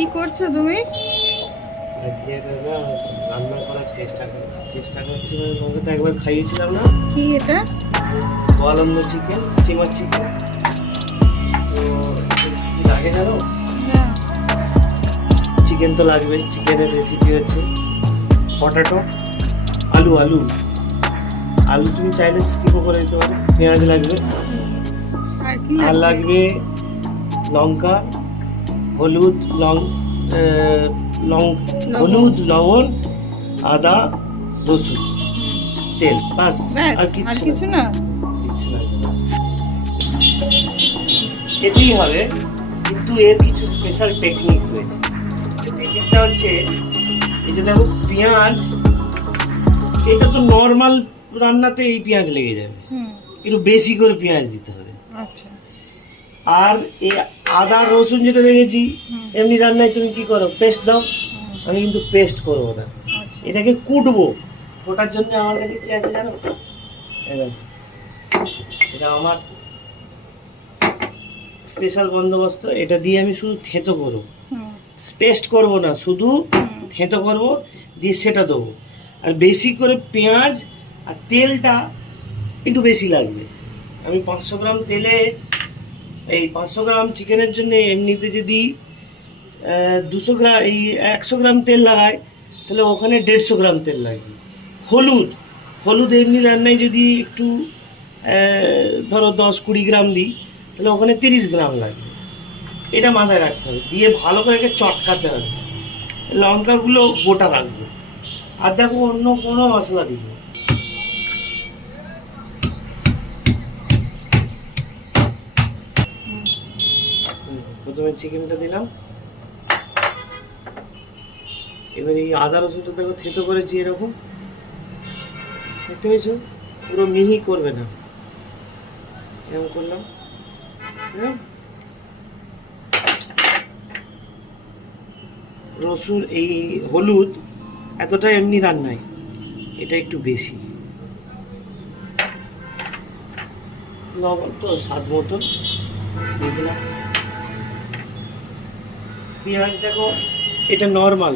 কি করছো তুমি? আজকে না রান্না করার চেষ্টা করছি মানে তোমাকে তো একবার খাইয়েছিলাম না। কি এটা? Goalondo chicken, steamer chicken. তো কি লাগে জানো? না। চিকেন তো লাগবে। চিকেনের রেসিপি হচ্ছে পটাটো, আলু আলু আলু তুমি চাইলে স্কিপও করে দিতে পারো। পেঁয়াজ লাগবে, আর কি আর লাগবে? লাগবে লঙ্কা, হলুদ, হলুদ, লবণ, আদা, রসুন, তেল, বাস। ব্যাস, আর আর কিছু কিছু না? কিছু লাগবে না। এতেই হবে, কিন্তু এর কিছু স্পেশাল টেকনিক রয়েছে। টেকনিকটা হচ্ছে এই যে দেখো পেঁয়াজ, এটা তো নর্মাল রান্নাতে এই পেঁয়াজ লেগে যাবে, হুম। একটু বেশি করে পেঁয়াজ দিতে হবে। আচ্ছা। আর এই আদা রসুন যেটা রেখেছি, হুম। এমনি রান্নায় তুমি কি করো, পেস্ট দাও। আমি কিন্তু পেস্ট করবো না, আচ্ছা। এটাকে কুটবো। ওটার জন্য আমার কাছে কি আছে জানো? এই দেখো, এটা আমার স্পেশাল বন্দোবস্ত। এটা দিয়ে আমি শুধু থেঁতো করবো, হুম। পেস্ট করব না, শুধু হুম। থেঁতো করব, দিয়ে সেটা দেবো। আর বেশি করে পেঁয়াজ আর তেলটা একটু বেশি লাগবে। আমি 500 গ্রাম তেলে, এই 500 গ্রাম চিকেনের জন্য এমনিতে যদি 200 গ্রাম, এই 100 গ্রাম তেল লাগায়, তাহলে ওখানে 150 গ্রাম তেল লাগবে। হলুদ, হলুদ এমনি রান্নায় যদি একটু ধরো 10-20 গ্রাম দিই, তাহলে ওখানে 30 গ্রাম লাগবে। এটা মাথায় রাখতে হবে। দিয়ে ভালো করে একে চটকাতে হবে। লঙ্কাগুলো গোটা রাখবো, আর দেখো অন্য কোনো মশলা দিব। প্রথমে চিকেনটা দিলাম, এবার এই আদা রসুনটা দেখো থেতো করেছি এরকম, দেখতে পেয়েছো? পুরো মিহি করবে না, এরকম করলাম। হ্যাঁ, রসুন, এই হলুদ এতটা এমনি রান্নায়, এটা একটু বেশি। লবণ তো স্বাদ মতো দিয়ে দিলাম। পেঁয়াজ দেখো, এটা নর্মাল,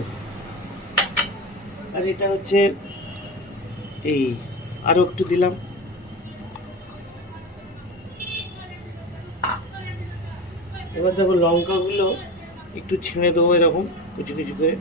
আর এটা হচ্ছে এই, আরো একটু দিলাম। এবার দেখো লঙ্কাগুলো একটু ছিঁড়ে দেবো এরকম কুচি কুচি করে।